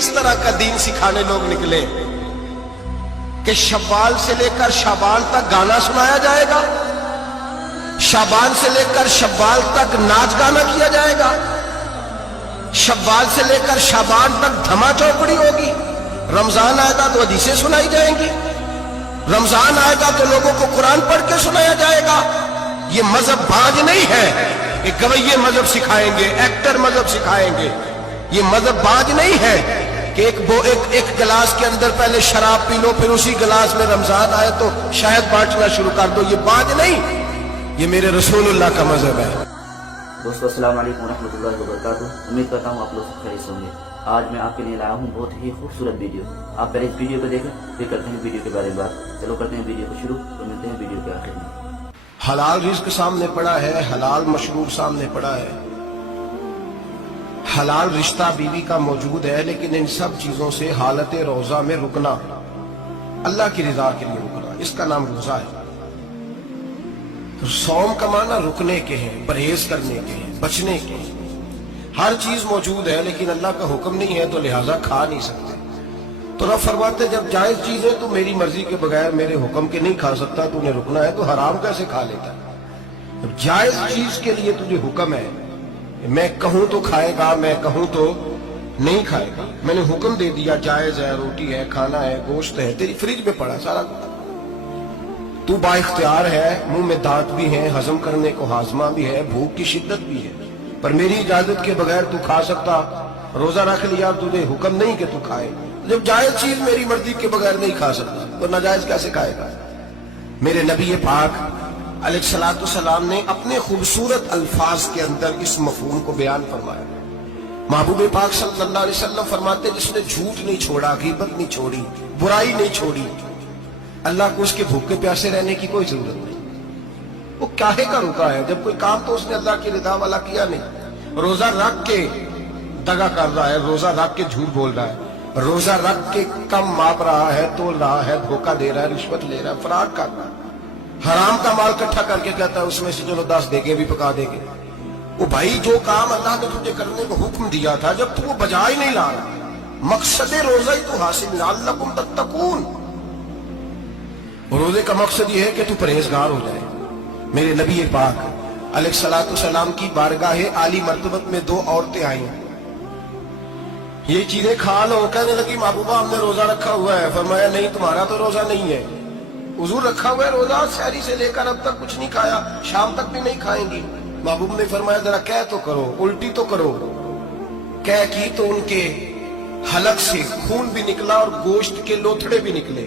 किस तरह का दीन सिखाने लोग निकले कि शव्वाल से लेकर शाबान तक गाना सुनाया जाएगा, शाबान से लेकर शव्वाल तक नाच गाना किया जाएगा, शव्वाल से लेकर शाबान तक धमा चौकड़ी होगी, रमजान आएगा तो हदीसें सुनाई जाएंगी, रमजान आएगा तो लोगों को कुरान पढ़ के सुनाया जाएगा। ये मजहब बाज नहीं है कि गवैये मजहब सिखाएंगे, एक्टर मजहब सिखाएंगे। ये मजहब बाज नहीं है कि एक गिलास के अंदर पहले शराब पी लो, फिर उसी गिलास में रमजान आए तो शहद बांटना शुरू कर दो। ये बाज नहीं, ये मेरे रसूलुल्लाह का मजहब है। दोस्तों अस्सलाम वालेकुम रहमतुल्लाहि व बरकातुहू। उम्मीद करता हूँ आप लोग सब खैरियत होंगे। आज मैं आपके लिए लाया हूँ बहुत ही खूबसूरत वीडियो। आप पहले इस वीडियो को देखें, फिर करते हैं वीडियो के बारे में बात। चलो करते हैं वीडियो को शुरू और मिलते हैं वीडियो के आखिर में। हलाल रिज्क सामने पड़ा है, हलाल मशरूब सामने पड़ा है, हलाल रिश्ता बीवी का मौजूद है, लेकिन इन सब चीजों से हालत रोजा में रुकना, अल्लाह की रिजा के लिए रुकना, इसका नाम रोजा है। सौम का माना रुकने के हैं, परहेज करने के हैं, बचने के हैं। हर चीज मौजूद है लेकिन अल्लाह का हुक्म नहीं है तो लिहाजा खा नहीं सकते। तो रब फरमाते जब जायज चीज है तो मेरी मर्जी के बगैर, मेरे हुक्म के नहीं खा सकता, तूने रुकना है तो हराम कैसे खा लेता है? जब जायज चीज के लिए तुझे हुक्म है, मैं कहूं तो खाएगा, मैं कहूं तो नहीं खाएगा, मैंने हुक्म दे दिया, जायज है, रोटी है, खाना है, गोश्त है, तेरी फ्रिज में पड़ा सारा, तू बाइख्तियार है, मुंह में दांत भी है, हजम करने को हाजमा भी है, भूख की शिद्दत भी है, पर मेरी इजाजत के बगैर तू खा सकता। रोजा रख लिया, तुझे हुक्म नहीं कि तू खाए। जब जायज चीज मेरी मर्जी के बगैर नहीं खा सकता तो नाजायज कैसे खाएगा? मेरे नबी पाक अलैहिस्सलाम ने अपने खूबसूरत अल्फाज के अंदर इस मफहूम को बयान फरमाया। महबूब पाक सल्लल्लाहु अलैहि वसल्लम फरमाते जिसने झूठ नहीं छोड़ा, गीबत नहीं छोड़ी, बुराई नहीं छोड़ी, अल्लाह को उसके भूखे प्यासे रहने की कोई जरूरत नहीं। वो काहे का रुका है? जब कोई काम तो उसने अल्लाह की रिदा वाला किया नहीं। रोजा रख के दगा कर रहा है, रोजा रख के झूठ बोल रहा है, रोजा रख के कम माप रहा है, तोल रहा है, धोखा दे रहा है, रिश्वत ले रहा है, फराड कर रहा है, हराम का माल इकट्ठा करके कहता है उसमें से चलो 10 देंगे भी पका देंगे। वो भाई जो काम अल्लाह ने तुझे करने को हुक्म दिया था, जब तू वो बजा ही नहीं ला रहा, मकसद रोजा ही तो हासिल लअल्लकुम तत्तकून। रोजे का मकसद ये है कि तू परहेजगार हो जाए। मेरे नबी पाक अलैहिस्सलाम की बारगाह आली मर्तबत में 2 औरतें आई, ये चीजें खा लो। कहने लगी महबूबा हमने रोजा रखा हुआ है। फरमाया नहीं, तुम्हारा तो रोजा नहीं है, हुजूर रखा हुआ है रोजा, सहरी से लेकर अब तक कुछ नहीं खाया, शाम तक भी नहीं खाएंगी। महबूब ने फरमाया जरा कह तो करो, उल्टी तो करो। कह की तो उनके हलक से खून भी निकला और गोश्त के लोथड़े भी निकले,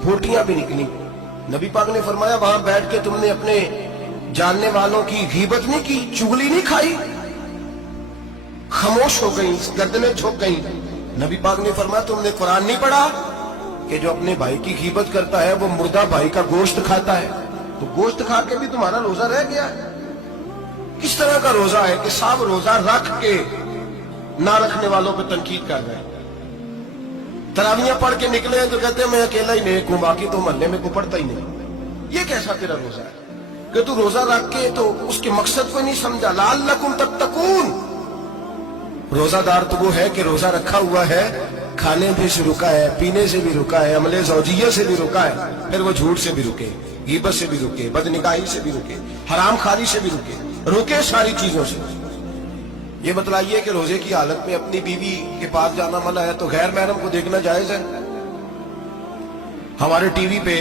फोटियां भी निकली। नबी पाक ने फरमाया वहां बैठ के तुमने अपने जानने वालों की गीबत नहीं की, चुगली नहीं खाई, खामोश हो गई, गर्दनें झुक गई। नबी पाक ने फरमाया तुमने कुरान नहीं पढ़ा कि जो अपने भाई की गीबत करता है वो मुर्दा भाई का गोश्त खाता है? तो गोश्त खा के भी तुम्हारा रोजा रह गया है। किस तरह का रोजा है कि साहब रोजा रख के ना रखने वालों पर तनकीद कर रहे हैं। तरावियां पढ़ के निकले तो कहते हैं मैं अकेला ही नेक हूं, बाकी तो मोहल्ले में कोई पढ़ता ही नहीं। ये कैसा तेरा रोजा है कि तू रोजा रख के तो उसके मकसद को नहीं समझा। लअल्लकुम तत्तकून। रोजादार तो वो है कि रोजा रखा हुआ है, खाने भी से रुका है, पीने से भी रुका है, अमले ज़ौजिया से भी रुका है, फिर वो झूठ से भी रुके, गीबत से भी रुके, बदनिगाही से भी रुके, हराम खारी से भी रुके सारी चीजों से। ये बतलाइए कि रोजे की हालत में अपनी बीवी के पास जाना मना है तो गैर महरम को देखना जायज है? हमारे टीवी पे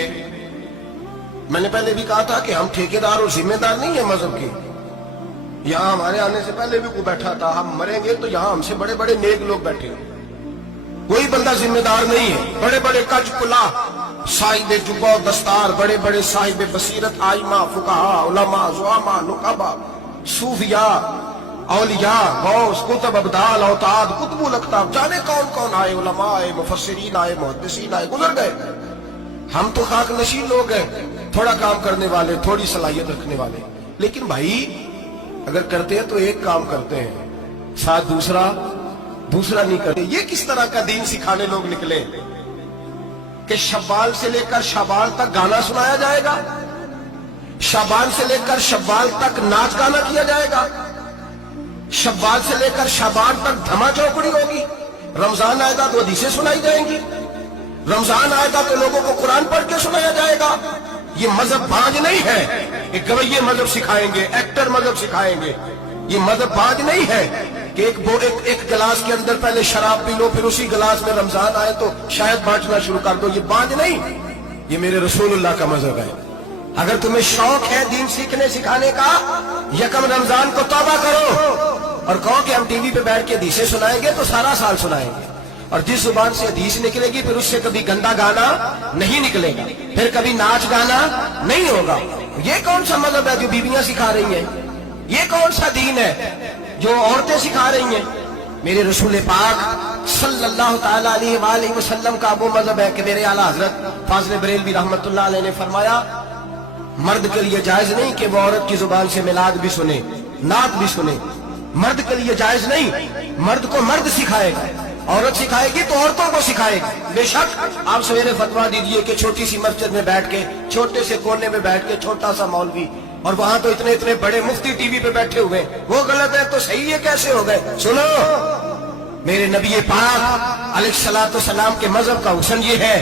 मैंने पहले भी कहा था कि हम ठेकेदार और जिम्मेदार नहीं है मजहब के। यहां हमारे आने से पहले भी कोई बैठा था, हम मरेंगे तो यहां हमसे बड़े बड़े नेक लोग बैठे, कोई बंदा जिम्मेदार नहीं है। बड़े बड़े कज कुला, साहिब जुबा दस्तार, बड़े बड़े साहिब बसीरत, आइमा, फुकाहा, उलमा, ज़ुआमा, नुकाबा, सूफिया, औलिया, गौस, कुतुब, अब्दाल, औताद, कुतुबुल अख्ताब, जाने कौन कौन आए, उलमा आए, मुफस्सिरीन आए, मुहद्दिसीन आए, गुजर गए। हम तो खाक नशीन लोग हैं, थोड़ा काम करने वाले, थोड़ी सलाहियत रखने वाले। लेकिन भाई अगर करते हैं तो एक काम करते हैं, साथ दूसरा नहीं करते। ये किस तरह का दीन सिखाने लोग निकले कि शव्वाल से लेकर शाबान तक गाना सुनाया जाएगा, शाबान से लेकर शव्वाल तक नाच गाना किया जाएगा, शव्वाल से लेकर शाबान तक धमा चौकड़ी होगी, रमजान आएगा तो हदीसें सुनाई जाएंगी, रमजान आएगा तो लोगों को कुरान पढ़ के सुनाया जाएगा। ये मजहब बाज नहीं है कि गवैये मजहब सिखाएंगे, एक्टर मजहब सिखाएंगे। ये मजहब बाज नहीं है कि एक गिलास के अंदर पहले शराब पी लो, फिर उसी गिलास में रमजान आए तो शायद बांटना शुरू कर दो। ये बाज नहीं, ये मेरे रसूलुल्लाह का मजहब है। अगर तुम्हें शौक है दीन सीखने सिखाने का, यकम रमजान को तौबा करो और कहो कि हम टीवी पे बैठ के हदीसें सुनाएंगे तो सारा साल सुनाएंगे। और जिस जुबान से हदीस निकलेगी फिर उससे कभी गंदा गाना नहीं निकलेगा, फिर कभी नाच गाना नहीं होगा। ये कौन सा मजहब है जो बीवियां सिखा रही हैं? ये कौन सा दीन है जो औरतें सिखा रही हैं? मेरे रसूल पाक सल्लल्लाहु ताला अलैहि वसल्लम का वो मजहब है कि मेरे आला हजरत फाज़िल बरेलवी रहमतुल्लाह अलैह ने फरमाया, मर्द के लिए जायज नहीं कि वो औरत की जुबान से मिलाद भी सुने, नात भी सुने। मर्द के लिए जायज नहीं, मर्द को मर्द सिखाएगा, औरत सिखाएगी तो औरतों को सिखाएगी। बेशक आप सवेरे फतवा दीजिए कि छोटी सी मस्जिद में बैठ के, छोटे से कोने में बैठ के छोटा सा मौलवी, और वहां तो इतने इतने बड़े मुफ्ती टीवी पे बैठे हुए, वो गलत है तो सही है कैसे हो गए? सुनो, मेरे नबी पाक अलैहिस्सलातु सलाम के मजहब का हुस्न ये है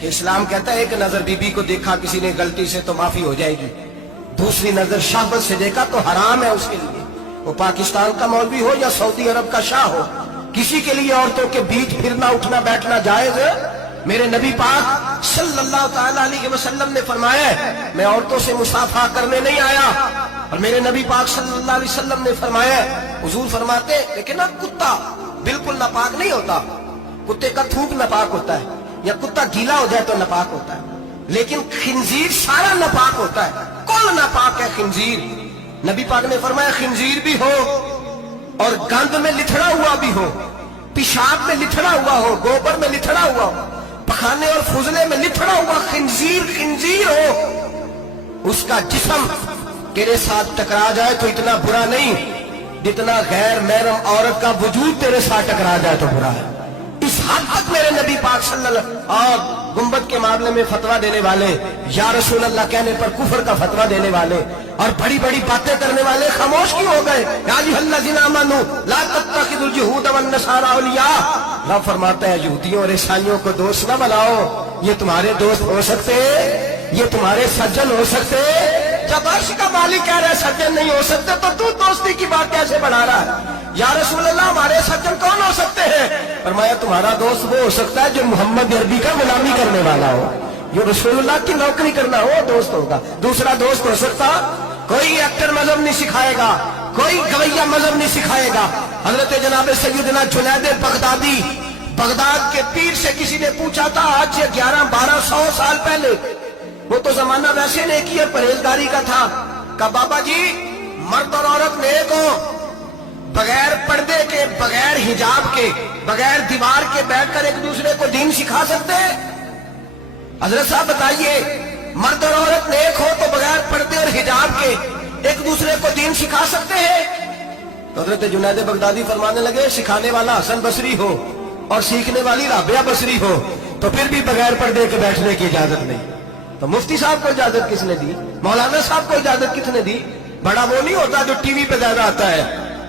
कि इस्लाम कहता है एक नजर बीबी को देखा किसी ने गलती से तो माफी हो जाएगी, दूसरी नजर शहवत से देखा तो हराम है उसके लिए। वो पाकिस्तान का मौलवी हो या सऊदी अरब का शाह हो, किसी के लिए औरतों के बीच फिरना उठना बैठना जायज है? मेरे नबी पाक सल्लल्लाहु ताला अलैहि वसल्लम ने फरमाया है, मैं औरतों से मुसाफा करने नहीं आया। और मेरे नबी पाक सल्लल्लाहु अलैहि वसल्लम ने फरमाया, हुजूर फरमाते लेकिन ना कुत्ता बिल्कुल नापाक नहीं होता, कुत्ते का थूक नापाक होता है, या कुत्ता गीला हो जाए तो नापाक होता है, लेकिन खिंजीर सारा नापाक होता है, कुल नापाक है खिंजीर। नबी पाक ने फरमाया खिंजीर भी हो और गंद में लिथड़ा हुआ भी हो, पेशाब में लिथड़ा हुआ हो, गोबर में लिथड़ा हुआ हो, पखाने और फुजले में लिथड़ा हुआ खिंजीर हो, उसका जिस्म तेरे साथ टकरा जाए तो इतना बुरा नहीं जितना गैर महरम औरत का वजूद तेरे साथ टकरा जाए तो बुरा है। इस हद तक मेरे नबी पाक सल्लल्लाहु और गुंबद के मामले में फतवा देने वाले, या रसूल अल्लाह कहने पर कुफर का फतवा देने वाले और बड़ी बड़ी बातें करने वाले खामोश क्यों हो गए? रब फरमाता है यहूदियों और ईसाइयों को दोस्त न बनाओ, ये तुम्हारे दोस्त हो सकते, ये तुम्हारे सज्जन हो सकते। जब अर्श का मालिक कह रहा है सज्जन नहीं हो सकते तो तू दोस्ती की बात कैसे बढ़ा रहा है? या रसूल अल्लाह हमारे सज्जन कौन हो सकते हैं? फरमाया तुम्हारा दोस्त वो हो सकता है जो मोहम्मद अरबी का गुलामी करने वाला हो, जो रसूलुल्लाह की नौकरी करना हो दोस्त होगा। दूसरा दोस्त हो सकता, कोई एक्टर मजहब नहीं सिखाएगा, कोई गवैया मजहब नहीं सिखाएगा। हजरत जनाब सैयदना जुनैद बगदादी, बगदाद के पीर से किसी ने पूछा था आज से 1100-1200 साल पहले, वो तो जमाना वैसे नेकी और परहेजगारी का था, कहा बाबा जी मर्द और औरत नेक हो, बगैर पर्दे के, बगैर हिजाब के, बगैर दीवार के बैठकर एक दूसरे को दीन सिखा सकते हैं? हजरत साहब बताइए, मर्द और औरत नेक हो तो बगैर पर्दे और हिजाब के एक दूसरे को दीन सिखा सकते हैं? तो हजरत जुनैद बगदादी फरमाने लगे सिखाने वाला हसन बसरी हो और सीखने वाली राबिया बसरी हो तो फिर भी बगैर पर्दे के बैठने की इजाजत नहीं। तो मुफ्ती साहब को इजाजत किसने दी? मौलाना साहब को इजाजत किसने दी? बड़ा वो नहीं होता जो टीवी पे ज्यादा आता है,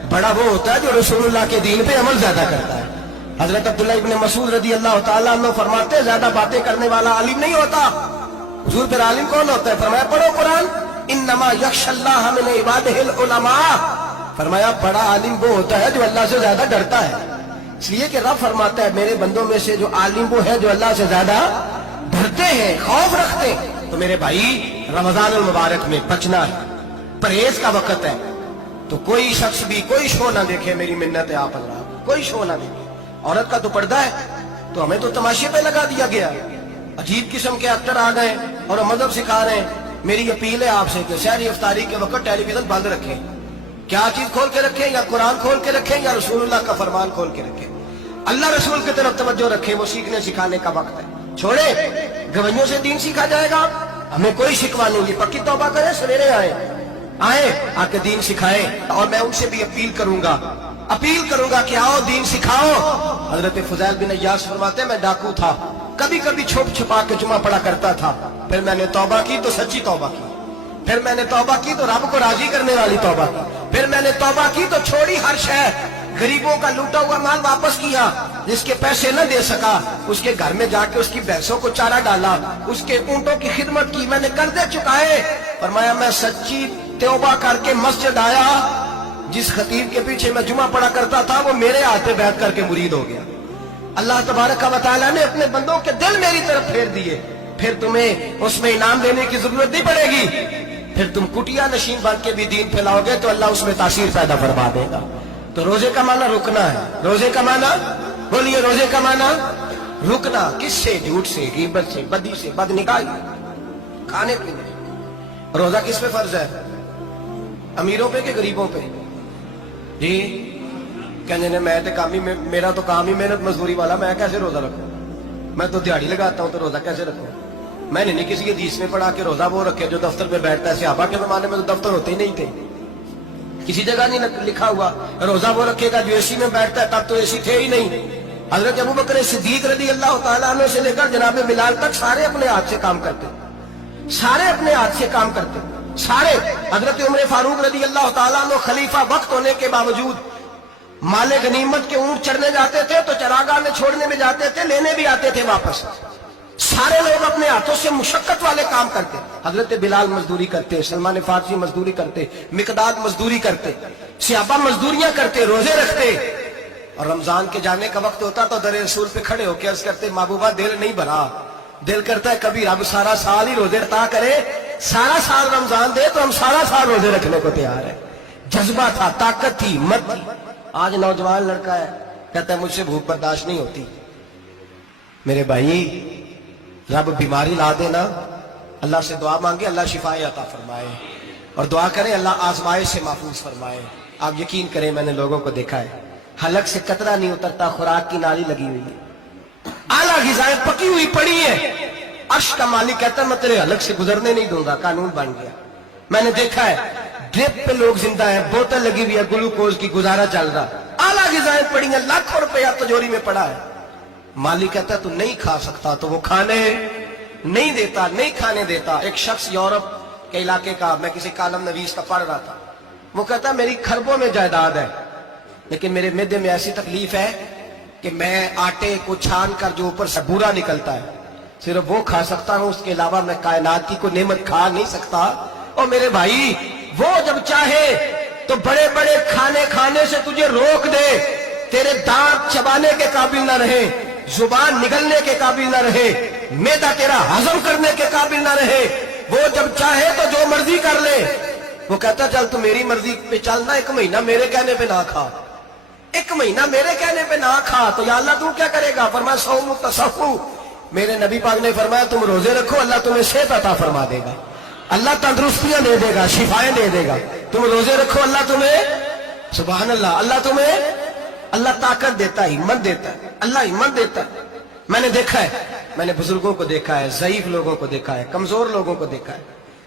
बड़ा वो होता है जो रसूलुल्लाह के दीन पे अमल ज्यादा करता है। हजरत अब्दुल्लाह इब्न मसूद रदी अल्लाह ताला अन्हु फरमाते ज्यादा बातें करने वाला आलिम नहीं होता। हुजूर फिर आलिम कौन होता है? फरमाया पढ़ो कुरान, इन्नमा यख्शल्लाह मिन इबादिहिल उलमा। फरमाया बड़ा आलिम वो होता है जो अल्लाह से ज्यादा डरता है। इसलिए कि रब फरमाता है मेरे बंदों में से जो आलिम वो है जो अल्लाह से ज्यादा डरते हैं, खौफ रखते हैं। तो मेरे भाई रमजान मुबारक में बचना है, परहेज का वक्त है, तो कोई शख्स भी कोई शो ना देखे, मेरी मिन्नत है आप अल्लाह, कोई शो ना देखे। औरत का तो पर्दा है तो हमें तो तमाशे पे लगा दिया गया, अजीब किस्म के एक्टर आ गए और मजहब सिखा रहे हैं। मेरी अपील है आपसे कि शहरी इफ्तारी के वक्त टेलीविजन बंद रखें। क्या चीज खोल के रखें? या कुरान खोल के रखें या रसूलुल्लाह का फरमान खोल के रखें। अल्लाह रसूल की तरफ तवज्जो रखें, वो सीखने सिखाने का वक्त है। छोड़े गवैयों से दीन सीखा जाएगा, हमें कोई शिकवा नहीं। ये पक्की तौबा करें, सवेरे आए आके दीन सिखाएं। और मैं उनसे भी अपील करूंगा कि आओ दीन सिखाओ। हजरत फुज़ैल बिन इयास फरमाते मैं डाकू था, कभी कभी छुप छुपा के जुमा पढ़ा करता था, फिर मैंने तौबा की तो सच्ची तौबा की, फिर मैंने तौबा की तो रब को राजी करने वाली तौबा की, फिर मैंने तौबा की तो छोड़ी हर शय, गरीबों का लूटा हुआ माल वापस किया, जिसके पैसे न दे सका उसके घर में जाके उसकी भैंसों को चारा डाला, उसके ऊंटों की खिदमत की, मैंने कर्जे चुकाए। फरमाया मैं सच्ची तौबा करके मस्जिद आया, जिस खतीब के पीछे मैं जुमा पढ़ा करता था वो मेरे हाथ पे बैठ करके मुरीद हो गया। अल्लाह तबारक व तआला ने अपने बंदों के दिल मेरी तरफ फेर दिए, फिर तुम्हें उसमें इनाम देने की जरूरत नहीं पड़ेगी, फिर तुम कुटिया नशीन बन के भी दीन फैलाओगे तो अल्लाह उसमें तासीर पैदा फरमा देगा। तो रोजे का माना रुकना है, रोजे का माना बोलिए, रोजे का माना रुकना। किससे? झूठ से, गीबत से, बदी से, बदनिगाही, खाने पीने। रोजा किस पे फर्ज है? अमीरों पे कि गरीबों पे? जी कहने ने मैं तो काम ही मेरा तो काम ही मेहनत मजदूरी वाला, मैं कैसे रोजा रखूं? मैं तो दिहाड़ी लगाता हूं तो रोजा कैसे रखूं? मैंने नहीं किसी हदीस में पढ़ा कि रोजा वो रखे जो दफ्तर पे बैठता है। सहाबा के जमाने में तो दफ्तर होते ही नहीं थे, किसी जगह नहीं लिखा हुआ रोजा वो रखेगा जो एसी में बैठता है, तब तो एसी थे ही नहीं। हजरत अबू बकर सिद्दीक रज़ी अल्लाह तआला अन्हु से लेकर जनाब बिलाल तक सारे अपने हाथ से काम करते, सारे अपने हाथ से काम करते, सारे। हजरत उमर फारूक रज़ी अल्लाह तआला अन्हु खलीफा वक्त होने के बावजूद माले गनीमत के ऊंट चढ़ने जाते थे तो चरागाह में छोड़ने में जाते थे, लेने भी आते थे वापस। सारे लोग अपने हाथों से मुशक्कत वाले काम करते। हजरत बिलाल मजदूरी करते, सलमान फारसी मजदूरी करते, मिकदाद मजदूरी करते, सहाबा मजदूरियां करते, रोजे रखते। और रमजान के जाने का वक्त होता तो दर रसूल पे खड़े होकर अर्ज करते, महबूबा दिल नहीं भरा, दिल करता है कभी रब सारा साल ही रोजे अता करे, सारा साल रमजान दे तो हम सारा साल रोजे रखने को तैयार है। जज्बा था, ताकत थी, हिम्मत थी। आज नौजवान लड़का है, कहता है मुझसे भूख बर्दाश्त नहीं होती। मेरे भाई रब बीमारी ला देना, अल्लाह से दुआ मांगे, अल्लाह शिफाए अता फरमाए, और दुआ करें अल्लाह आजमाइश से महफूज फरमाए। आप यकीन करें मैंने लोगों को देखा है, हलक से कतरा नहीं उतरता, खुराक की नाली लगी हुई है, आला ग़िज़ाएं पकी हुई पड़ी है। अर्श का मालिक कहता है मैं तेरे हलक से गुजरने नहीं दूंगा, कानून बन गया। मैंने देखा है ड्रिप पे लोग जिंदा है, बोतल लगी हुई है, ग्लूकोज की, गुजारा चल रहा, आला ग़िज़ाएं पड़ी है, लाखों रुपया तिजोरी में पड़ा है। मालिक कहता है तू नहीं खा सकता तो वो खाने नहीं देता, नहीं खाने देता। एक शख्स यूरोप के इलाके का, मैं किसी कालम नवीस का पढ़ रहा था, वो कहता मेरी खरबों में जायदाद है, लेकिन मेरे मिदे में ऐसी तकलीफ है कि मैं आटे को छान कर जो ऊपर से बूरा निकलता है सिर्फ वो खा सकता हूं, उसके अलावा मैं कायनात की कोई नेमत खा नहीं सकता। और मेरे भाई वो जब चाहे तो बड़े बड़े खाने खाने से तुझे रोक दे, तेरे दांत चबाने के काबिल ना रहे, जुबान निगलने के काबिल ना रहे, मैदा तेरा हजम करने के काबिल ना रहे, वो जब चाहे तो जो मर्जी कर ले। वो कहता चल तू मेरी मर्जी पे चलना, एक महीना मेरे कहने पे ना खा, एक महीना मेरे कहने पे ना खा, तो या अल्लाह तू क्या करेगा? फरमाया सौमु तसहु, मेरे नबी पाक ने फरमाया तुम रोजे रखो, अल्लाह तुम्हें सेहत अता फरमा देगा, अल्लाह तंदुरुस्तियां दे देगा, शिफाएं दे देगा। तुम रोजे रखो, अल्लाह तुम्हें, सुभान अल्लाह, अल्लाह तुम्हें, अल्लाह ताकत देता है, हिम्मत देता है, अल्लाह हिम्मत देता है। मैंने देखा है, मैंने बुजुर्गों को देखा है, ज़ईफ लोगों को देखा है, कमजोर लोगों को देखा है,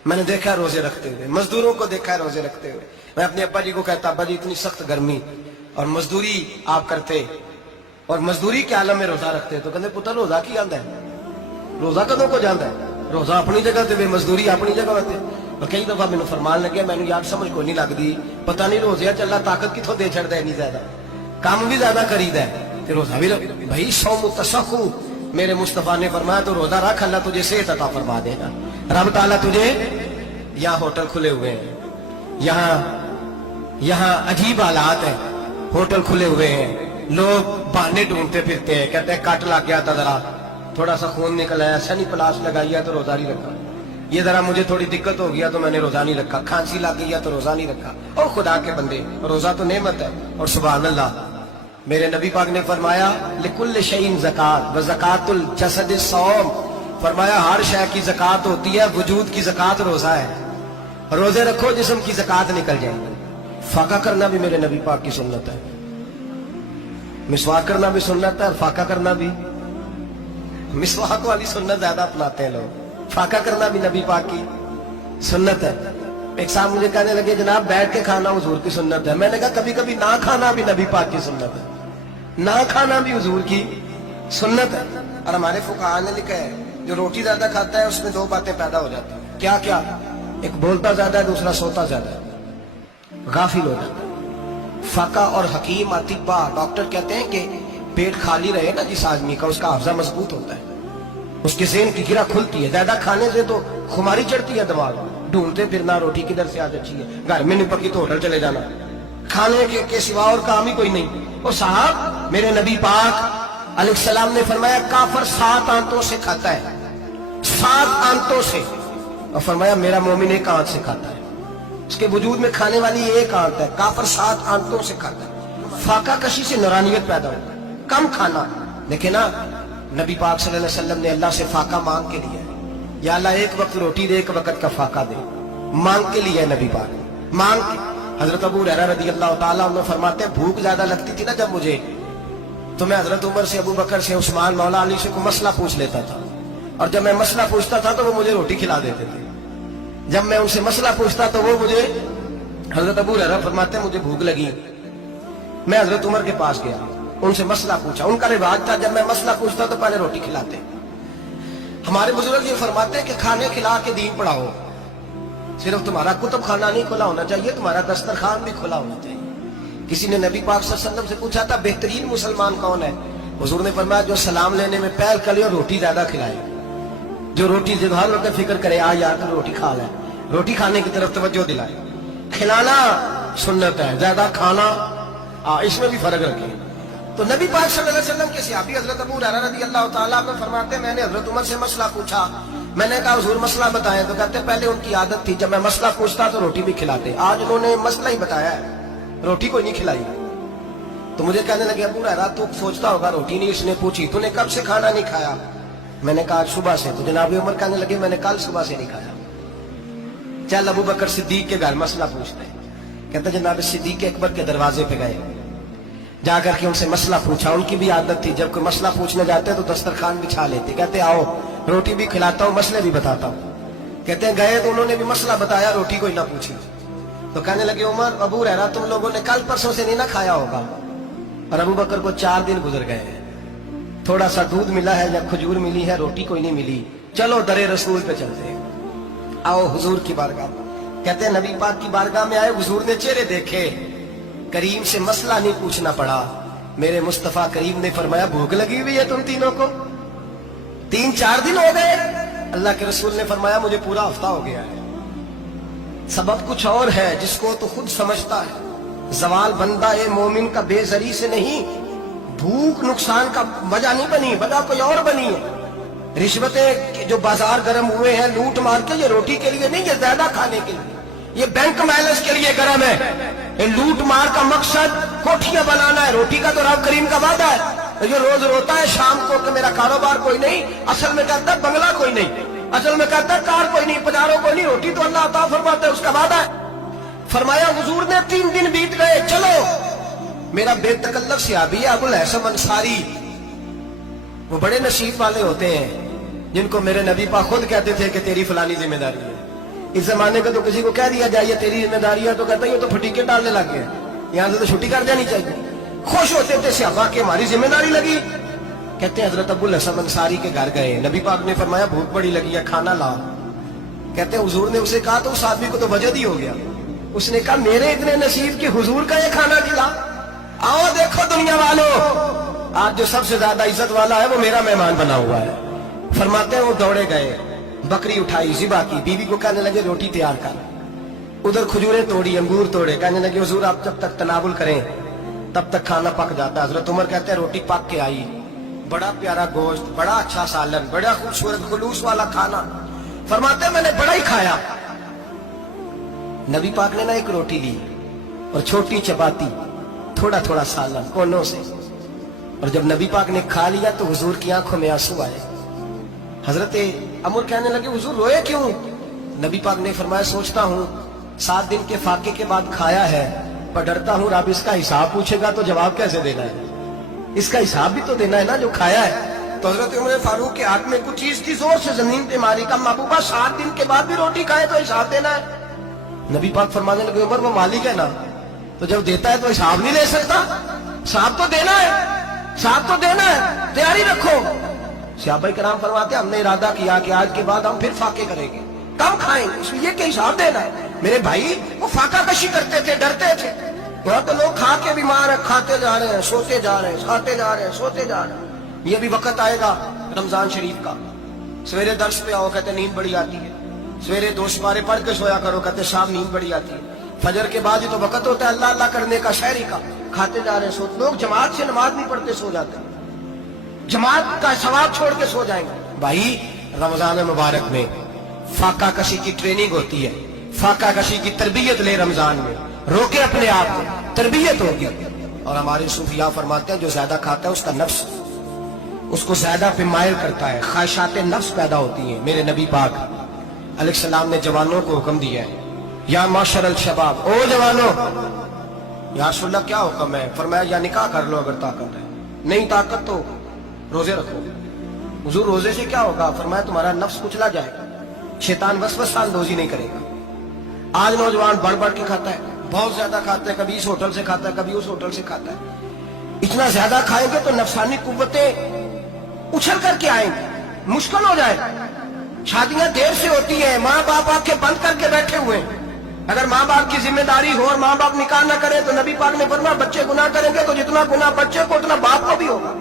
मैंने देखा है रोजे रखते हुए, मजदूरों को देखा है रोजे रखते हुए। मैं अपने अब्बा जी को कहता अब्बा जी इतनी सख्त गर्मी और मजदूरी आप करते और मजदूरी के आलम में रोजा रखते, तो कहते पुत्र रोजा की आंदा है, रोजा कदों को जाता है, रोजा अपनी जगह ते मजदूरी अपनी जगह ते। और कई दफा मैंने फरमान लगे, मैंने यार समझ को नहीं लगती, पता नहीं रोजे चला ताकत कितों दे छड़ता है, नहीं ज्यादा काम भी ज्यादा करीदा है, रोजा भी भाई सौमु तसहु, मेरे मुस्तफा ने फरमाया तो रोजा रख, अल्लाह तुझे सेहत अता फरमा देगा। रब ताला तुझे, यहाँ होटल खुले हुए हैं, यहाँ अजीब हालात है, होटल खुले हुए हैं, लोग बहाने ढूंढते फिरते हैं, कहते हैं कट लग गया था, जरा थोड़ा सा खून निकल आया, सनी प्लास लगाई है तो रोजा नहीं रखा, ये जरा मुझे थोड़ी दिक्कत हो गया तो मैंने रोजा नहीं रखा, खांसी लग गई है तो रोजा नहीं रखा। और खुदा के बंदे, रोजा तो नेमत है। और सुभान अल्लाह, मेरे नबी पाक ने फरमाया लिकुल्ल शैइन ज़कात व ज़कातुल जसद सौम, फरमाया हर शय की ज़कात होती है, वजूद की ज़कात रोजा है। रोजे रखो जिस्म की ज़कात निकल जाएगी। फाका करना भी मेरे नबी पाक की सुन्नत है, मिसवाक करना भी सुन्नत है, और फाका करना भी, मिसवाक वाली सुन्नत ज्यादा अपनाते हैं लोग, फाका करना भी नबी पाक की सुन्नत है। एक साहब मुझे कहने लगे जनाब बैठ के खाना हुजूर की सुन्नत है, मैंने कहा कभी कभी ना खाना भी नबी पाक की सुन्नत है, ना खाना भी हुजूर की सुन्नत है। और हमारे फुकाहा ने लिखा है जो रोटी ज्यादा खाता है उसमें दो बातें पैदा हो जाती हैं, क्या क्या? एक बोलता ज्यादा है, दूसरा सोता ज्यादा है, गाफिल हो जाता है। फाका और हकीम अतिब्बा डॉक्टर कहते हैं कि पेट खाली रहे ना जिस आदमी का, उसका हाफजा मजबूत होता है, उसके ज़हन की गिरा खुलती है। ज्यादा खाने से तो खुमारी चढ़ती है, दिमाग ढूंढते फिरना रोटी किधर से आज अच्छी है, घर में नहीं पकी तो होटल चले जाना, खाने के सिवा और काम ही कोई नहीं। और साहब मेरे नबी पाक अलैहिस्सलाम ने फरमाया काफर 7 आंतों से खाता है, 7 आंतों से, और फरमाया मेरा मोमिन 1 आंत से खाता है। उसके वजूद में खाने वाली 1 आंत है, काफर 7 आंतों से खाता है। फाका कशी से नूरानियत पैदा होता है, कम खाना। देखे ना नबी पाक सल्लल्लाहु अलैहि वसल्लम ने अल्लाह से फाका मांग के लिया है, या अल्लाह 1 वक्त रोटी दे, 1 वक्त का फाका दे, मांग के लिए नबी पाक मांग के। हजरत अबू हुरैरा रज़ी अल्लाह ताला अन्हु फरमाते भूख ज्यादा लगती थी ना जब मुझे, तो मैं हजरत उमर से, अबू बकर से, उस्मान, मौला अली से कोई मसला पूछ लेता था, और जब मैं मसला पूछता था तो वो मुझे रोटी खिला देते थे। जब मैं उनसे मसला पूछता तो वो मुझे, हजरत अबू हुरैरा फरमाते मुझे भूख लगी, मैं हजरत उमर के पास गया, उनसे मसला पूछा। उनका रिवाज था जब मैं मसला पूछता तो पहले रोटी खिलाते। हमारे बुजुर्ग ये फरमाते हैं कि खाने खिला के दीन पढ़ाओ, सिर्फ तुम्हारा कुतुब खाना नहीं खुला होना चाहिए, तुम्हारा दस्तरखान भी खुला होना चाहिए। किसी ने नबी पाक सल्लल्लाहु अलैहि वसल्लम से पूछा था बेहतरीन मुसलमान कौन है, हुजूर ने फरमाया जो सलाम लेने में पहल करे और रोटी ज्यादा खिलाए, जो रोटी जिधर होकर फिक्र करे आ यार तो रोटी खा ले, रोटी खाने की तरफ तवज्जो दिलाए। खिलाना सुन्नत है, ज्यादा खाना इसमें भी फर्क रखें। तो नबी पाक सल्लल्लाहु अलैहि वसल्लम के सहाबी हजरत अबू हुरैरा रज़ी अल्लाह ताला अन्हु फरमाते मैंने हजरत उमर से मसला पूछा, मैंने कहा हुजूर मसला बताएं, तो कहते पहले उनकी आदत थी जब मैं मसला पूछता तो रोटी भी खिलाते, आज उन्होंने मसला ही बताया है, रोटी कोई नहीं खिलाई। तो मुझे कहने लगे अबू हुरैरा तू सोचता होगा रोटी नहीं इसने पूछी, तूने कब से खाना नहीं खाया? मैंने कहा सुबह से। तो जनाब उमर कहने लगे मैंने कल सुबह से नहीं खाया। चल अबू बकर सिद्दीक के घर मसला पूछते, कहते जनाब सिद्दीक अकबर के दरवाजे पे गए, जाकर के उनसे मसला पूछा। उनकी भी आदत थी जब कोई मसला पूछने जाते तो दस्तरखान बिछा लेते, कहते आओ रोटी भी खिलाता हूँ मसले भी बताता हूँ। कहते हैं गए तो उन्होंने भी मसला बताया, रोटी कोई ना पूछी। तो कहने लगे उमर अबू हुरैरा तुम लोगों ने कल परसों से नहीं ना खाया होगा। और अबू बकर को 4 दिन गुजर गए, थोड़ा सा दूध मिला है या खजूर मिली है, रोटी कोई नहीं मिली। चलो दरे रसूल पे चलते हैं, आओ हुजूर की बारगाह। कहते हैं नबी पाक की बारगाह में आए, हुजूर ने चेहरे देखे, करीम से मसला नहीं पूछना पड़ा। मेरे मुस्तफा करीम ने फरमाया भूख लगी हुई है तुम तीनों को, 3-4 दिन हो गए। अल्लाह के रसूल ने फरमाया मुझे पूरा हफ्ता हो गया है। सबब कुछ और है जिसको तो खुद समझता है। जवाल बंदा ए मोमिन का बेजरी से नहीं, भूख नुकसान का वजह नहीं बनी, वजह कोई और बनी है। रिश्वतें जो बाजार गर्म हुए हैं लूट मार के, ये रोटी के लिए नहीं, ये ज्यादा खाने के लिए, ये बैंक बैलेंस के लिए गर्म है। ये लूट मार का मकसद कोठियां बनाना है, रोटी का तो रब करीम का वादा है। जो रोज रोता है शाम को कि मेरा कारोबार कोई नहीं, असल में कहता है बंगला कोई नहीं, असल में कहता है कार कोई नहीं, पजारों कोई नहीं, रोटी तो अल्लाह अता फरमाता है, उसका वादा है। फरमाया हुजूर ने 3 दिन बीत गए, चलो मेरा बेतकल्लफ सहाबी है अबुल हसन अंसारी, वो बड़े नसीब वाले होते हैं जिनको मेरे नबी पाक खुद कहते थे कि तेरी फलानी जिम्मेदारी है। इस जमाने का तो किसी को कह दिया जाए तेरी जिम्मेदारी है तो कहता है ये तो फटीके डालने लग गए, यहां से तो छुट्टी कर जानी चाहिए। खुश होते थे सहाबा के हमारी जिम्मेदारी लगी। कहते हैं हजरत अबुल हसन अंसारी के घर गए, नबी पाक ने फरमाया भूख बड़ी लगी है खाना ला। कहते हैं हुजूर ने उसे कहा तो उस आदमी को तो वजद ही हो गया, उसने कहा मेरे इतने नसीब कि हुजूर का ये खाना खिला। आओ देखो दुनिया वालों, आज जो सबसे ज्यादा इज्जत वाला है वो मेरा मेहमान बना हुआ है। फरमाते हैं वो दौड़े गए, बकरी उठाई जिबा की, बीवी को कहने लगे रोटी तैयार कर, उधर खजूरें तोड़ी, अंगूर तोड़े, कहने लगे हुजूर आप जब तक तनावुल करें तब तक खाना पक जाता है। हजरत उमर कहते हैं रोटी पक के आई, बड़ा प्यारा गोश्त, बड़ा अच्छा सालन, बड़ा खूबसूरत खुलूस वाला खाना। फरमाते मैंने बड़ा ही खाया। नबी पाक ने ना एक रोटी ली और छोटी चपाती, थोड़ा थोड़ा सालन कोनों से, और जब नबी पाक ने खा लिया तो हुजूर की आंखों में आंसू आए। हजरत अमर कहने लगे हुजूर रोए क्यों? नबी पाक ने फरमाया सोचता हूँ 7 दिन के फाके के बाद खाया है, पर डरता हूँ रब इसका हिसाब पूछेगा तो जवाब कैसे देना है, इसका हिसाब भी तो देना है ना जो खाया है। तो हजरत उमर फारूक के हाथ में कुछ चीज थी, जोर से जमीन पे मारी, का महबूबा 7 दिन के बाद भी रोटी खाए तो हिसाब देना है। नबी पाक फरमाने लगे उमर वो मालिक है ना, तो जब देता है तो हिसाब नहीं ले सकता, हिसाब तो देना है, हिसाब तो देना है, तैयारी रखो। सहाबा किराम फरमाते हमने इरादा किया कि आज के बाद हम फिर फाके करेंगे, कम खाएंगे, इसलिए कि हिसाब देना है। मेरे भाई वो फाका कशी करते थे, डरते थे, वहां तो लोग खा के बीमार है, खाते जा रहे हैं, सोते जा रहे हैं, खाते जा रहे हैं, सोते जा रहे हैं। ये भी वक्त आएगा रमजान शरीफ का, सवेरे दर्श पे आओ कहते नींद बड़ी आती है, सवेरे 2 सिपारे पढ़ के सोया करो कहते शाम नींद बड़ी आती है, फजर के बाद ही तो वक्त होता है अल्लाह अल्लाह करने का, शहरी का, खाते जा रहे हैं, सो लोग जमात से नमाज नहीं पढ़ते सो जाते हैं, जमात का सवाब छोड़ के सो जाएंगे। भाई रमजान मुबारक में फाका कशी की ट्रेनिंग होती है, फाका कशी की तरबियत ले, रमजान में रोके अपने आप को, तरबियत होगी। और हमारे सूफिया फरमाते हैं जो ज्यादा खाता है उसका नफ्स उसको ज्यादा पे मायल करता है, ख्वाहिशात नफ्स पैदा होती हैं। मेरे नबी पाक अलैहिस्सलाम ने जवानों को हुक्म दिया है, या माशर अल शबाब, ओ जवानों, या रसूलल्लाह क्या हुक्म है? फरमाया या निकाह कर लो अगर ताकत है, नहीं ताकत तो रोजे रखो। हुजूर रोजे से क्या होगा? फरमाया तुम्हारा नफ्स कुचला जाएगा, शैतान वसवसा अंदोजी नहीं करेगा। आज नौजवान बढ़ बढ़ के खाता है, बहुत ज्यादा खाता है, कभी इस होटल से खाता है, कभी उस होटल से खाता है। इतना ज्यादा खाएंगे तो नफसानी कुव्वतें उछल करके आएंगे, मुश्किल हो जाएगा। शादियां देर से होती हैं, माँ बाप आंखें बंद करके बैठे हुए हैं। अगर माँ बाप की जिम्मेदारी हो और माँ बाप निकाह न करे तो नबी पाक ने फरमाया बच्चे गुनाह करेंगे तो जितना गुनाह बच्चे को उतना बाप को भी होगा।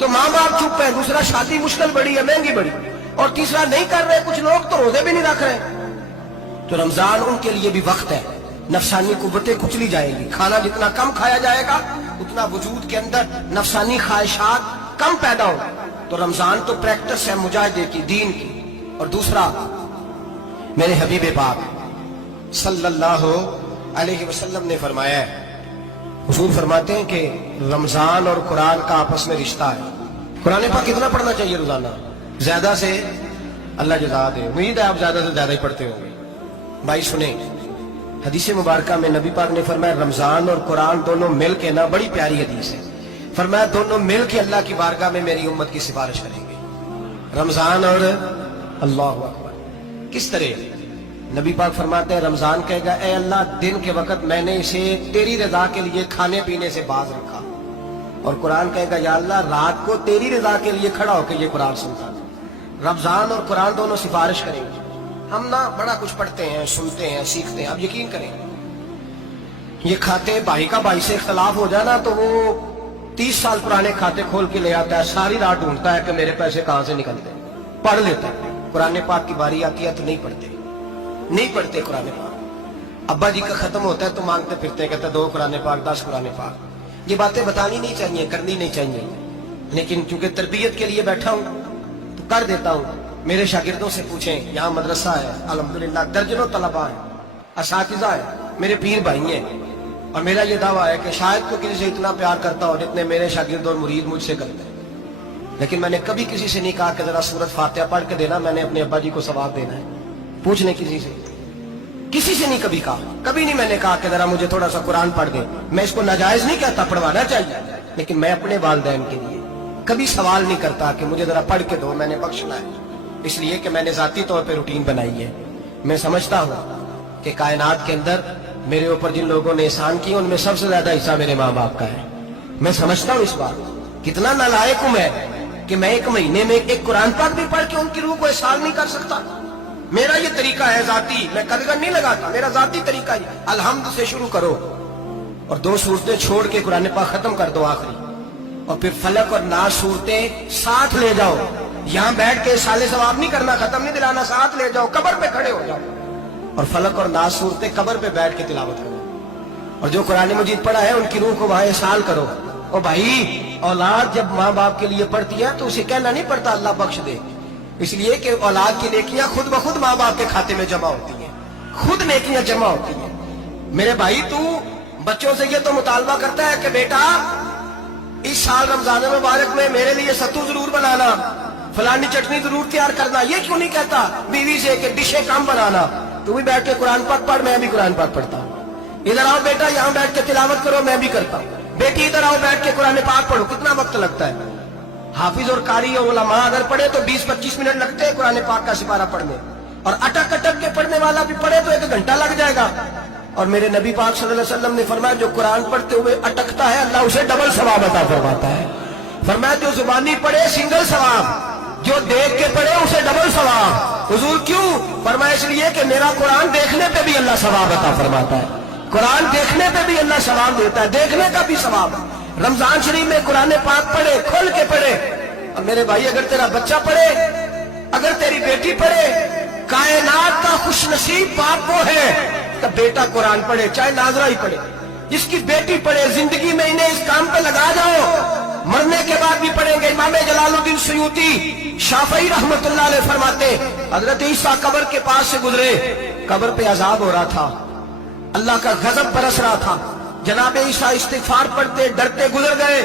तो माँ बाप चुप है, दूसरा शादी मुश्किल बड़ी है, महंगी बड़ी, और तीसरा नहीं कर रहे कुछ लोग तो रोजे भी नहीं रख रहे। तो रमजान उनके लिए भी वक्त है, नफसानी कुव्वतें कुचली जाएगी। खाना जितना कम खाया जाएगा उतना वजूद के अंदर नफसानी ख्वाहिशात कम पैदा होगा। तो रमजान तो प्रैक्टिस है मुजाहिदे की, दीन की। और दूसरा, मेरे हबीब पाक सल्लल्लाहु अलैहि वसल्लम ने फरमाया है, हुजूर फरमाते हैं कि रमजान और कुरान का आपस में रिश्ता है। कुरान पाक कितना पढ़ना चाहिए रोजाना? ज्यादा से अल्लाह जज़ा दे, उम्मीद है आप ज्यादा से ज्यादा ही पढ़ते होंगे। भाई सुने, हदीस मुबारक में नबी पाक ने फरमाया रमजान और कुरान दोनों मिल के ना, बड़ी प्यारी हदीस है, फरमाया दोनों मिल के अल्लाह की बारगाह में मेरी उम्मत की सिफारिश करेंगे। रमजान और अल्लाह अकबर। किस तरह? नबी पाक फरमाते हैं रमजान कहेगा ए अल्लाह दिन के वक्त मैंने इसे तेरी रजा के लिए खाने पीने से बाज रखा, और कुरान कहेगा या अल्लाह रात को तेरी रजा के लिए खड़ा होकर ये कुरान सुनता था। रमजान और कुरान दोनों सिफारिश करेंगे। हम ना बड़ा कुछ पढ़ते हैं, सुनते हैं, सीखते हैं, अब यकीन करें ये खाते भाई का भाई से इख्तलाफ हो जाए ना तो वो 30 साल पुराने खाते खोल के ले आता है, सारी रात ढूंढता है कि मेरे पैसे कहां से निकलते हैं, पढ़ लेता है। कुरान पाक की बारी आती है तो नहीं पढ़ते कुरान पाक। अब्बा जी का खत्म होता है तो मांगते फिरते, कहते 2 कुरान पाक 10 कुरान पाक। ये बातें बतानी नहीं चाहिए, करनी नहीं चाहिए, लेकिन चूंकि तरबियत के लिए बैठा हूं तो कर देता हूं। मेरे शागिर्दों से पूछें, यहाँ मदरसा है अल्हम्दुलिल्लाह, दर्जनों तलबा है, असातिज़ा है, मेरे पीर भाई हैं, और मेरा ये दावा है कि शायद कोई किसी से इतना प्यार करता हो जितने मेरे शागिर्द और मुरीद मुझसे करते हैं। लेकिन मैंने कभी किसी से नहीं कहा कि जरा सूरत फातिहा पढ़ के देना, मैंने अपने अब्बा जी को सवाब देना है। पूछने किसी से नहीं कभी कहा, कभी नहीं मैंने कहा कि जरा मुझे थोड़ा सा कुरान पढ़ दे। मैं इसको नाजायज नहीं कहता, पढ़वाना चाहिए, लेकिन मैं अपने वालिदैन के लिए कभी सवाल नहीं करता कि मुझे जरा पढ़ के दो, मैंने बख्शना है, इसलिए कि मैंने जाती तौर पे रूटीन बनाई है। मैं समझता हूँ कि कायनात के अंदर मेरे ऊपर जिन लोगों ने एहसान किए उनमें सबसे ज्यादा हिस्सा मेरे माँ बाप का है। मैं समझता हूँ इस बात, कितना नालायक हूं मैं कि मैं 1 महीने में एक कुरान पाक भी पढ़ के उनकी रूह को एहसान नहीं कर सकता। मेरा ये तरीका है जाती, मैं कदगन नहीं लगाता, मेरा जाती तरीका है। अलहम्द से शुरू करो और 2 सूरतें छोड़ के कुरान पाक खत्म कर दो आखिरी, और फिर फलक और नास सूरतें साथ ले जाओ। यहां बैठ के साले सवाब नहीं करना, खत्म नहीं दिलाना, साथ ले जाओ, कब्र पे खड़े हो जाओ और फलक और नास सूरतें कब्र पे बैठ के तिलावत करो। और जो कुरान मजीद पढ़ा है उनकी रूह को वहां एहसान करो। और भाई औलाद जब माँ बाप के लिए पढ़ती है तो उसे कहना नहीं पड़ता अल्लाह बख्श दे, इसलिए कि औलाद की नेकियां खुद ब खुद माँ बाप के खाते में जमा होती हैं, खुद नेकियां जमा होती हैं। मेरे भाई तू बच्चों से ये तो मुतालबा करता है कि बेटा इस साल रमजान मुबारक में मेरे लिए सत्तू जरूर बनाना, फलानी चटनी जरूर तैयार करना, ये क्यों नहीं कहता बीवी से कि डिशे कम बनाना? तू भी बैठ के कुरान पाक पढ़, मैं भी कुरान पाक पढ़ता हूँ। इधर आओ बेटा, यहाँ बैठ के तिलावत करो, मैं भी करता हूँ। बेटी इधर आओ बैठ के कुरान पाक पढ़ो। कितना वक्त लगता है? हाफिज और कारी और उलमा अगर पढ़े तो 20-25 मिनट लगते हैं कुरान पाक का सिपारा पढ़ने, और अटक अटक के पढ़ने वाला भी पढ़े तो 1 घंटा लग जाएगा। और मेरे नबी पाक सल्लल्लाहु अलैहि वसल्लम ने फरमाया जो कुरान पढ़ते हुए अटकता है अल्लाह उसे डबल सवाब अता फरमाता है। फरमाया जो जुबानी पढ़े सिंगल सवाब, जो देख के पढ़े उसे डबल सवाब। हुजूर क्यों? फरमाया इसलिए कि मेरा कुरान देखने पे भी अल्लाह सवाब अता फरमाता है। कुरान देखने पे भी अल्लाह सवाब देता है, देखने का भी सवाब है। रमजान शरीफ में कुरान पाक पढ़े, खोल के पढ़े। अब मेरे भाई, अगर तेरा बच्चा पढ़े, अगर तेरी बेटी पढ़े, कायनात का खुशनसीब बाप वो है तो बेटा कुरान पढ़े, चाहे नाजरा ही पढ़े। जिसकी बेटी पढ़े, जिंदगी में इन्हें इस काम पे लगा जाओ, मरने के बाद भी पढ़ेंगे। इमाम जलालुद्दीन सयूती शाफई रहमतुल्लाह अलैह फरमाते, हजरत ईसा कब्र के पास से गुजरे, कब्र पे अजाब हो रहा था, अल्लाह का गजब बरस रहा था। जनाब ईसा इस्तिगफार पढ़ते डरते गुजर गए।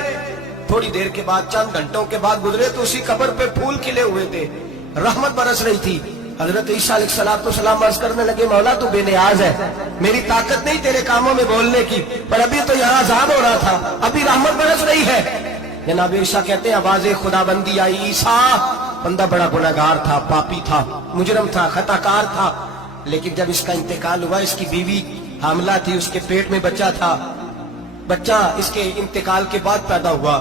थोड़ी देर के बाद, चंद घंटों के बाद गुजरे तो उसी कब्र पे फूल खिले हुए थे, रहमत बरस रही थी। हजरत ईसा अलैहिस्सलाम अर्ज करने लगे, मौला तू बेनियाज है, मेरी ताकत नहीं तेरे कामों में बोलने की, पर अभी तो यहाँ अजाब हो रहा था, अभी रहमत बरस रही है। जनाब ईसा कहते हैं, आवाज़े खुदाबंदी आई, ईसा बंदा बड़ा गुनहगार था, पापी था, मुजरम था, खताकार था, लेकिन जब इसका इंतकाल हुआ, इसकी बीवी हामला थी, उसके पेट में बच्चा था, बच्चा इसके इंतकाल के बाद पैदा हुआ।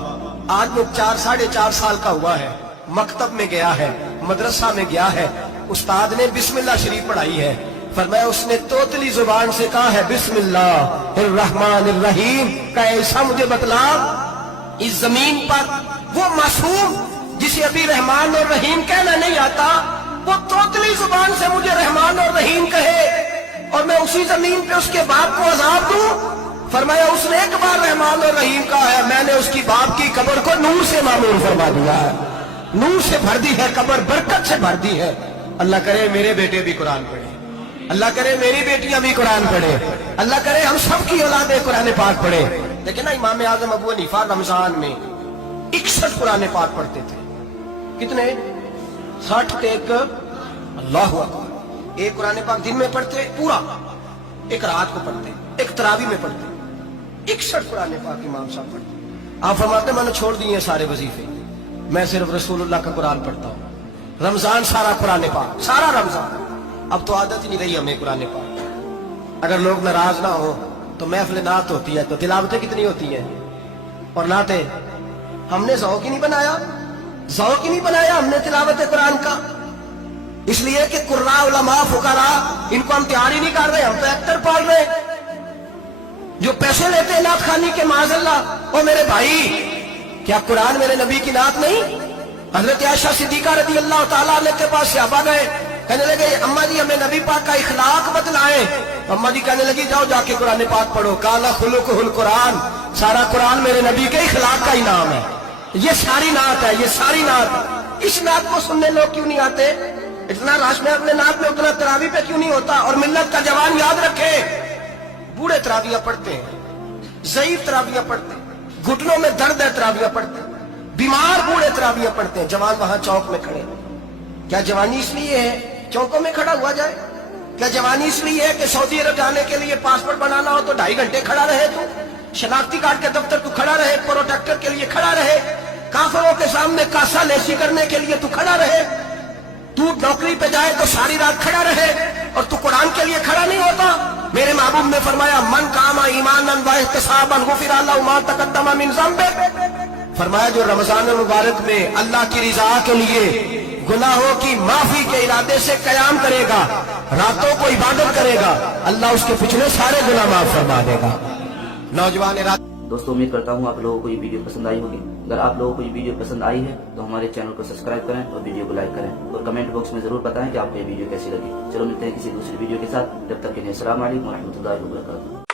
आज वो 4-4.5 साल का हुआ है, मकतब में गया है, मदरसा में गया है, उस्ताद ने बिस्मिल्लाह शरीफ पढ़ाई है, फरमाया उसने तोतली जुबान से कहा है बिस्मिल्लाहिर्रहमानिर्रहीम का, ऐसा मुझे बतला इस जमीन पर वो मासूम जिसे अभी रहमान और रहीम कहना नहीं आता, वो तोतली जुबान से मुझे रहमान और रहीम कहे और मैं उसी जमीन पे उसके बाप को अजाब दूं। फरमाया उसने एक बार रहमान और रहीम कहा है, मैंने उसकी बाप की कब्र को नूर से मामूर फरमा दिया है, नूर से भर दी है कब्र, बरकत से भर दी है। अल्लाह करे मेरे बेटे भी कुरान पढ़े, अल्लाह करे मेरी बेटियां भी कुरान पढ़े, अल्लाह करे हम सब की औलादे कुरान पाक पढ़े। लेकिन ना इमाम आजम अबू हनीफा रमजान में 61 कुरान पाक पढ़ते थे। कितने? 60 थे। एक अल्लाह अकबर, एक कुरान पाक दिन में पढ़ते पूरा, एक रात को पढ़ते, एक तरावी में पढ़ते। 61 कुरान पाक इमाम साहब पढ़ते। आप फरमाते मैंने छोड़ दिए सारे वजीफे, मैं सिर्फ रसूलुल्लाह का कुरान पढ़ता हूँ। रमजान सारा कुरान पाक, सारा रमजान। अब तो आदत ही नहीं रही हमें कुरान पाक। अगर लोग नाराज ना हो तो महफिल नात होती है तो तिलावतें कितनी होती है, और नाते हमने ज़ौक़ ही नहीं बनाया, ज़ौक़ ही नहीं बनाया हमने तिलावत कुरान का। इसलिए कि कुर्रा उलमा फुकरा इनको हम तैयार ही नहीं कर रहे, हम तो एक्टर पाल रहे जो पैसे लेते हैं नात खानी के, माज़अल्लाह। ओ मेरे भाई, क्या कुरान मेरे नबी की नात नहीं? हजरत आयशा सिद्दीका रज़ी अल्लाह ताला अन्हा के पास सहाबा गए, कहने लगे अम्मा जी हमें नबी पाक का इखलाक बतलाएं। अम्मा जी कहने लगी जाओ जाके कुरान पाक पढ़ो, काला खुलुकुहुल कुरान, सारा कुरान मेरे नबी के इखलाक का ही नाम है, ये सारी नात है, ये सारी नात। इस नात को सुनने लोग क्यों नहीं आते? इतना राश में अपने नात में, उतना तरावी पे क्यों नहीं होता? और मिल्लत का जवान याद रखे, बूढ़े तरावियां पढ़ते हैं, ज़ईफ तरावियां पढ़ते हैं, घुटनों में दर्द है तरावियां पढ़ते हैं, बीमार बूढ़े तरावियां पढ़ते हैं, जवान वहां चौक में खड़े। क्या जवानी इसलिए है चौकों में खड़ा हुआ जाए? क्या जवानी इसलिए है कि सऊदी अरब जाने के लिए पासपोर्ट बनाना हो तो 2.5 घंटे खड़ा रहे तू, शनाख्ती कार्ड के दफ्तर तू खड़ा रहे, प्रोटेक्टर के लिए खड़ा रहे, काफिरों के सामने कासा लेसी करने के लिए तू खड़ा रहे, तू नौकरी पे जाए तो सारी रात खड़ा रहे, और तू कुरान के लिए खड़ा नहीं होता? मेरे महबूब ने फरमाया मन कामा ईमानन व इहतिसाबन गुफिरा लहु मा तक़द्दम मिन ज़ंबिही। फरमाया जो रमजान मुबारक में अल्लाह की रिजा के लिए गुनाहों की माफी के इरादे से कयाम करेगा, रातों को इबादत करेगा, अल्लाह उसके पिछले सारे गुनाह माफ फरमा देगा। नौजवान रात। दोस्तों उम्मीद करता हूँ आप लोगों को ये वीडियो पसंद आई होगी। अगर आप लोगों को ये वीडियो पसंद आई है तो हमारे चैनल को सब्सक्राइब करें और वीडियो को लाइक करें, और कमेंट बॉक्स में जरूर बताएं कि आपको ये वीडियो कैसी लगी। चलो मिलते हैं किसी दूसरी वीडियो के साथ, जब तक के लिए अस्सलाम वालेकुम व रहमतुल्लाहि व बरकातुहू।